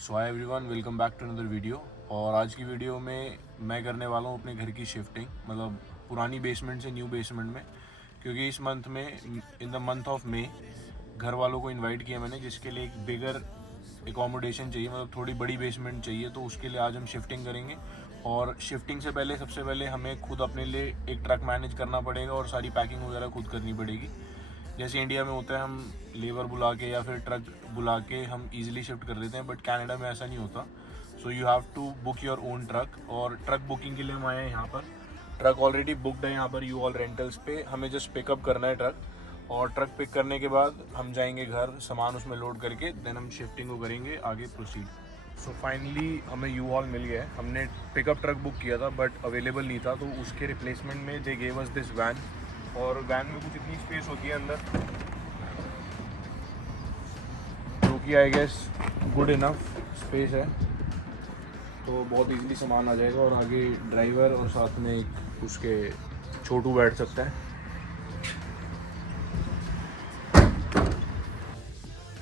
So hi everyone, welcome back to another video. और आज की वीडियो में मैं करने वाला हूँ अपने घर की शिफ्टिंग, मतलब पुरानी बेसमेंट से न्यू बेसमेंट में। क्योंकि इस मंथ में, in the month of May, घर वालों को इनवाइट किया मैंने, जिसके लिए एक बिगर एकोमोडेशन चाहिए, मतलब थोड़ी बड़ी बेसमेंट चाहिए। तो उसके लिए आज हम शिफ्टिंग करेंगे। और शिफ्टिंग से पहले, सबसे पहले हमें खुद अपने लिए एक ट्रक मैनेज करना पड़ेगा और सारी पैकिंग वगैरह खुद करनी पड़ेगी। जैसे इंडिया में होता है, हम लेबर बुला के या फिर ट्रक बुला के हम इजीली शिफ्ट कर देते हैं, बट कनाडा में ऐसा नहीं होता। So you have to book your own truck. और ट्रक बुकिंग के लिए हम आए हैं यहाँ पर। ट्रक ऑलरेडी बुकड है यहाँ पर यू ऑल रेंटल्स पे। हमें जस्ट पिकअप करना है ट्रक, और ट्रक पिक करने के बाद हम जाएंगे घर, सामान उसमें लोड करके देन हम शिफ्टिंग को करेंगे आगे प्रोसीड। सो फाइनली हमें यू ऑल मिल गया है। हमने पिकअप ट्रक बुक किया था बट अवेलेबल नहीं था, तो उसके रिप्लेसमेंट में they gave us this van. और वैन में कुछ इतनी स्पेस होती है अंदर, जो कि I guess good enough space है, तो बहुत इजीली सामान आ जाएगा। और आगे ड्राइवर और साथ में एक उसके छोटू बैठ सकता है।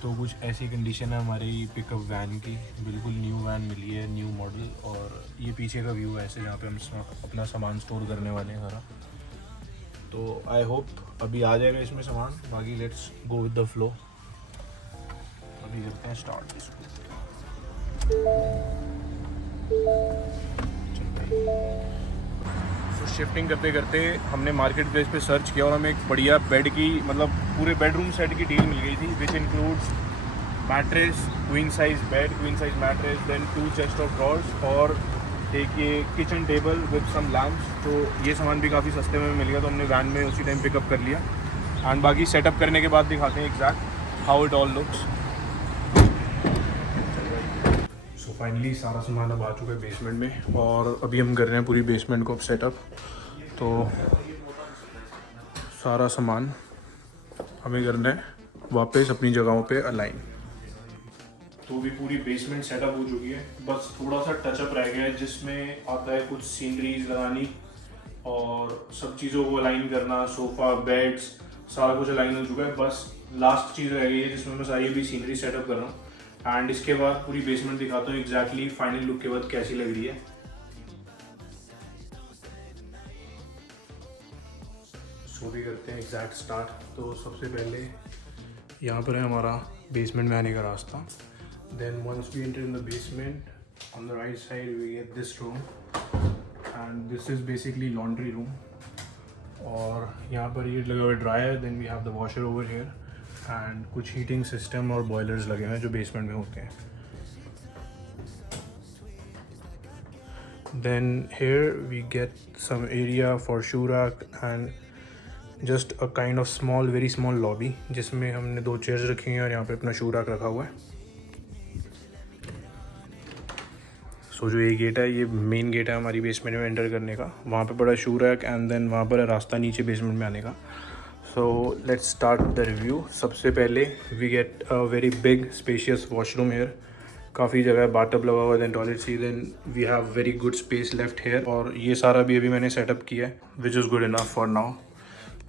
तो कुछ ऐसी कंडीशन है हमारी पिकअप वैन की। बिल्कुल न्यू वैन मिली है, न्यू मॉडल। और ये पीछे का व्यू है ऐसे, जहाँ पे हम अपना सामान स्टोर करने वाले हैं सारा। तो आई होप अभी आ जाएगा इसमें सामान। बाकी let's go with the flow. अभी करते हैं स्टार्ट इसको। तो शिफ्टिंग करते करते हमने मार्केट प्लेस पे सर्च किया और हमें एक बढ़िया बेड की, मतलब पूरे बेडरूम सेट की डील मिल गई थी, which includes mattress, queen size bed, queen size mattress, then 2 chest of drawers और एक ये kitchen table with some lamps. तो ये सामान भी काफ़ी सस्ते में मिल गया, तो हमने वैन में उसी टाइम पिकअप कर लिया। एंड बाकी सेटअप करने के बाद दिखाते हैं exact how it all looks. So finally सारा सामान अब आ चुका है बेसमेंट में, और अभी हम कर रहे हैं पूरी बेसमेंट को अब सेटअप। तो सारा सामान हमें करना है वापस अपनी जगहों पे अलाइन। तो भी पूरी बेसमेंट सेटअप हो चुकी है, बस थोड़ा सा टचअप रह गया है, जिसमें आता है कुछ सीनरीज लगानी और सब चीज़ों को अलाइन करना। सोफ़ा, बेड्स, सारा कुछ अलाइन हो चुका है। बस लास्ट चीज़ रह गई है, जिसमें मैं सारी अभी सीनरी सेटअप कर रहा हूँ। एंड इसके बाद पूरी बेसमेंट दिखाता हूँ एग्जैक्टली फाइनल लुक के बाद कैसी लग रही है। सो भी करते हैं एग्जैक्ट स्टार्ट। तो सबसे पहले यहाँ पर है हमारा बेसमेंट में आने का रास्ता। Then once we enter in the basement, on the right side we get this room, and this is basically laundry room. और यहाँ पर ये लगा हुआ dryer, then we have the washer over here, and कुछ हीटिंग सिस्टम और boilers लगे हुए हैं जो बेसमेंट में होते हैं। Then here we get some area for shoe rack and just a kind of small, very small lobby, जिसमें हमने 2 चेयर्स रखी हैं और यहाँ पे अपना शू रैक रखा हुआ है। सो जो ये गेट है, ये मेन गेट है हमारी बेसमेंट में एंटर करने का। वहाँ पे बड़ा शू रैक, एंड देन वहाँ पर है रास्ता नीचे बेसमेंट में आने का। So let's start the review. सबसे पहले we get a very big spacious washroom here. काफ़ी जगह है, बाथटब लगा हुआ है, then toilet seat, then we have very good space left here. और ये सारा भी अभी मैंने सेटअप किया है, which is good enough for now.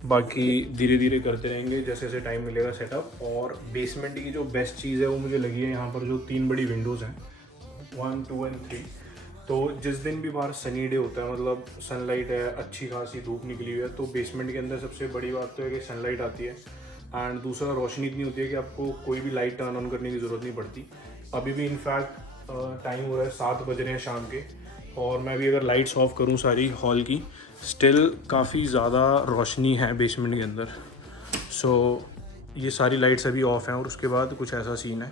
बाकी धीरे धीरे करते रहेंगे जैसे जैसे टाइम मिलेगा सेटअप। और बेसमेंट की जो बेस्ट चीज़ है वो मुझे लगी है यहाँ पर जो 3 बड़ी विंडोज़ हैं, 1, 2 एंड 3। तो जिस दिन भी बाहर सनी डे होता है, मतलब सनलाइट है, अच्छी खासी धूप निकली हुई है, तो बेसमेंट के अंदर सबसे बड़ी बात तो है कि सनलाइट आती है। एंड दूसरा, रोशनी इतनी होती है कि आपको कोई भी लाइट टर्न ऑन करने की ज़रूरत नहीं पड़ती। अभी भी इनफैक्ट टाइम हो रहा है 7 बज रहे हैं शाम के, और मैं भी अगर लाइट्स ऑफ करूँ सारी हॉल की, स्टिल काफ़ी ज़्यादा रोशनी है बेसमेंट के अंदर। सो ये सारी लाइट्स अभी ऑफ हैं, और उसके बाद कुछ ऐसा सीन है।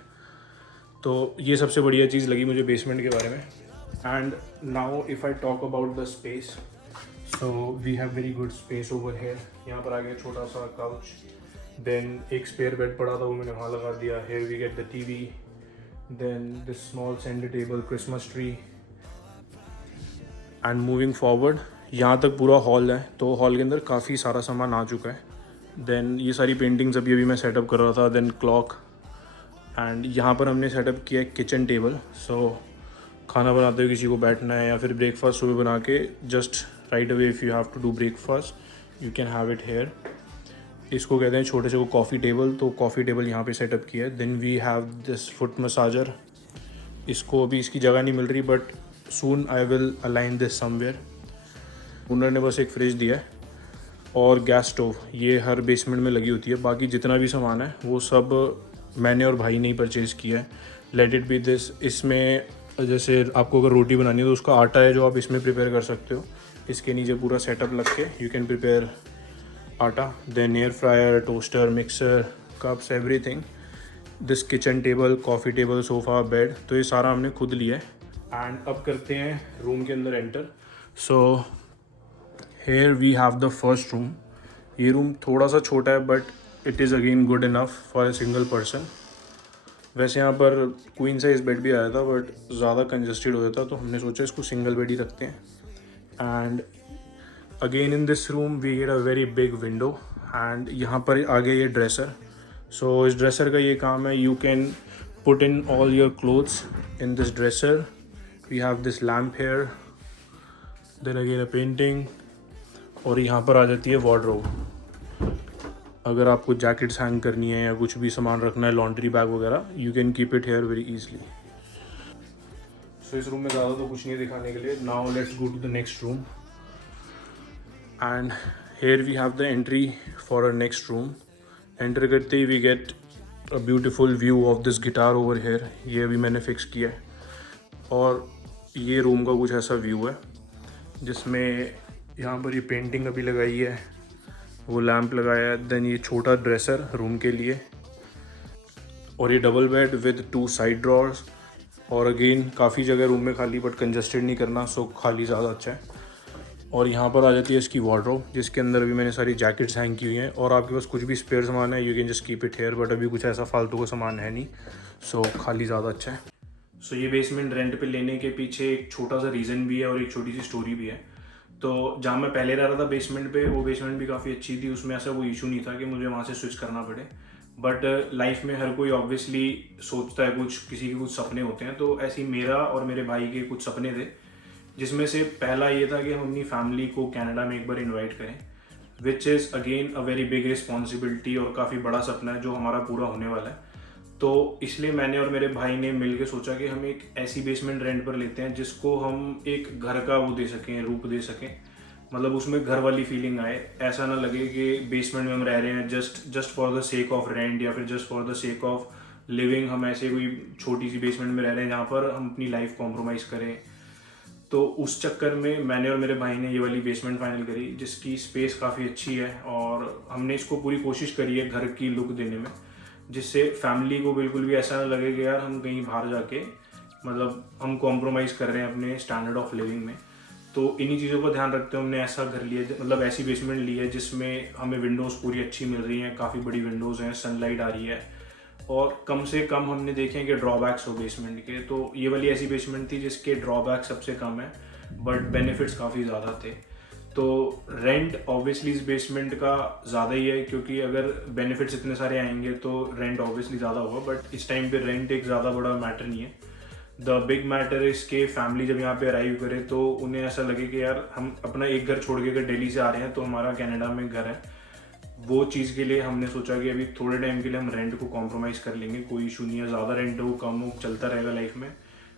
तो ये सबसे बढ़िया चीज़ लगी मुझे बेसमेंट के बारे में। And now if I talk about the space, so we have very good space over here. यहाँ पर आ गया छोटा सा काउच, देन एक स्पेयर बेड पड़ा था वो मैंने वहाँ लगा दिया। Here we get the TV, then this small centre table, Christmas tree. And moving forward, यहाँ तक पूरा हॉल है, तो हॉल के अंदर काफ़ी सारा सामान आ चुका है। देन ये सारी पेंटिंग्स अभी अभी मैं सेटअप कर रहा था। देन क्लॉक, एंड यहाँ पर हमने सेटअप किया है किचन टेबल। सो खाना बनाते हुए किसी को बैठना है या फिर ब्रेकफास्ट सुबह बना के just right away if you have to do breakfast, you can have it here. इसको कहते हैं छोटे से को कॉफ़ी टेबल। तो कॉफ़ी टेबल यहाँ पे सेटअप किया है। Then we have this foot massager, इसको अभी इसकी जगह नहीं मिल रही, but soon I will align this somewhere. Owner ने बस एक फ्रिज दिया है और गैस स्टोव, ये हर बेसमेंट में लगी होती है। बाकी जितना भी सामान है वो सब मैंने और भाई ने ही परचेज़ किया है। Let it be this. इसमें जैसे आपको अगर रोटी बनानी है तो उसका आटा है जो आप इसमें प्रिपेयर कर सकते हो। इसके नीचे पूरा सेटअप लग के you can prepare atta. Then air fryer, toaster, mixer, cups, everything. This kitchen table, coffee table, sofa, bed, तो ये सारा हमने खुद लिया है। एंड अब करते हैं रूम के अंदर enter. So here we have the first room. ये रूम थोड़ा सा छोटा है but it is again good enough for a single person. वैसे यहाँ पर क्वीन साइज बेड भी आया था बट ज़्यादा कंजस्टेड हो जाता, तो हमने सोचा इसको सिंगल बेड ही रखते हैं। And again in this room we get a very big window. And यहाँ पर आगे ये ड्रेसर। सो इस ड्रेसर का ये काम है, you can put in all your clothes in this dresser. We have this lamp here, then again a painting, और यहाँ पर आ जाती है वार्डरोब। अगर आपको जैकेट्स हैंग करनी है या कुछ भी सामान रखना है, लॉन्ड्री बैग वगैरह, you can keep it here very easily. So इस रूम में ज़्यादा तो कुछ नहीं दिखाने के लिए। Now let's go to the next room. And here we have the entry for a next room. Enter करते ही we get a beautiful view of this guitar over here. ये अभी मैंने फिक्स किया है। और ये रूम का कुछ ऐसा व्यू है जिसमें यहाँ पर ये पेंटिंग अभी लगाई है, वो लैंप लगाया है, देन ये छोटा ड्रेसर रूम के लिए, और ये double bed with 2 side drawers. और अगेन काफ़ी जगह रूम में खाली, बट कंजस्टेड नहीं करना, सो खाली ज़्यादा अच्छा है। और यहाँ पर आ जाती है इसकी वार्डरोब, जिसके अंदर अभी मैंने सारी जैकेट्स हैंग की हुई हैं। और आपके पास कुछ भी स्पेयर सामान है, you can just keep it hair, but अभी कुछ ऐसा फालतू का सामान है नहीं, सो खाली ज़्यादा अच्छा है। सो ये बेसमेंट रेंट पे लेने के पीछे एक छोटा सा रीज़न भी है और एक छोटी सी स्टोरी भी है। तो जहाँ मैं पहले रह रहा था बेसमेंट पे, वो बेसमेंट भी काफ़ी अच्छी थी, उसमें ऐसा कोई इशू नहीं था कि मुझे वहाँ से स्विच करना पड़े। बट लाइफ में हर कोई ऑब्वियसली सोचता है, कुछ किसी के कुछ सपने होते हैं। तो ऐसे ही मेरा और मेरे भाई के कुछ सपने थे, जिसमें से पहला ये था कि हम अपनी फैमिली को कनाडा में एक बार इन्वाइट करें, which is again a very big responsibility और काफ़ी बड़ा सपना है जो हमारा पूरा होने वाला है। तो इसलिए मैंने और मेरे भाई ने मिल के सोचा कि हम एक ऐसी बेसमेंट रेंट पर लेते हैं जिसको हम एक घर का वो दे सकें, रूप दे सकें। मतलब उसमें घर वाली फीलिंग आए, ऐसा ना लगे कि बेसमेंट में हम रह रहे हैं just for the sake of rent या फिर just for the sake of living. हम ऐसे कोई छोटी सी बेसमेंट में रह रहे हैं जहाँ पर हम अपनी लाइफ कॉम्प्रोमाइज़ करें। तो उस चक्कर में मैंने और मेरे भाई ने ये वाली बेसमेंट फाइनल करी, जिसकी स्पेस काफ़ी अच्छी है। और हमने इसको पूरी कोशिश करी है घर की लुक देने में, जिससे फैमिली को बिल्कुल भी ऐसा ना लगे कि यार हम कहीं बाहर जाके मतलब हम कॉम्प्रोमाइज़ कर रहे हैं अपने स्टैंडर्ड ऑफ लिविंग में। तो इन्हीं चीज़ों का ध्यान रखते हुए हमने ऐसा घर लिया, मतलब ऐसी बेसमेंट ली है जिसमें हमें विंडोज़ पूरी अच्छी मिल रही हैं, काफ़ी बड़ी विंडोज़ हैं, सनलाइट आ रही है, और कम से कम हमने देखे हैं कि ड्रॉबैक्स हो बेसमेंट के। तो ये वाली ऐसी बेसमेंट थी जिसके ड्रॉबैक सबसे कम है बट बेनिफिट्स काफ़ी ज़्यादा थे। तो रेंट ऑब्वियसली इस बेसमेंट का ज़्यादा ही है, क्योंकि अगर बेनिफिट्स इतने सारे आएंगे तो रेंट ऑब्वियसली ज़्यादा होगा, बट इस टाइम पे रेंट एक ज़्यादा बड़ा मैटर नहीं है। द बिग मैटर इज़ के फैमिली जब यहाँ पे अराइव करे तो उन्हें ऐसा लगे कि यार हम अपना एक घर छोड़ के अगर दिल्ली से आ रहे हैं तो हमारा कनाडा में घर है। वो चीज़ के लिए हमने सोचा कि अभी थोड़े टाइम के लिए हम रेंट को कॉम्प्रोमाइज़ कर लेंगे, कोई इशू नहीं है, ज़्यादा रेंट हो कम हो चलता रहेगा लाइफ में,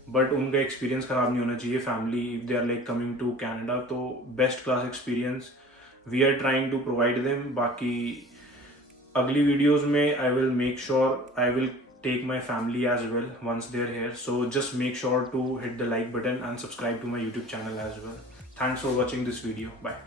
बट उनका एक्सपीरियंस ख़राब नहीं होना चाहिए। Family if they are like coming to Canada, तो best class experience we are trying to provide them. बाकी अगली वीडियोज़ में I will make sure I will take my family as well once they're here, so just make sure to hit the like button and subscribe to my YouTube channel as well. Thanks for watching this video. Bye.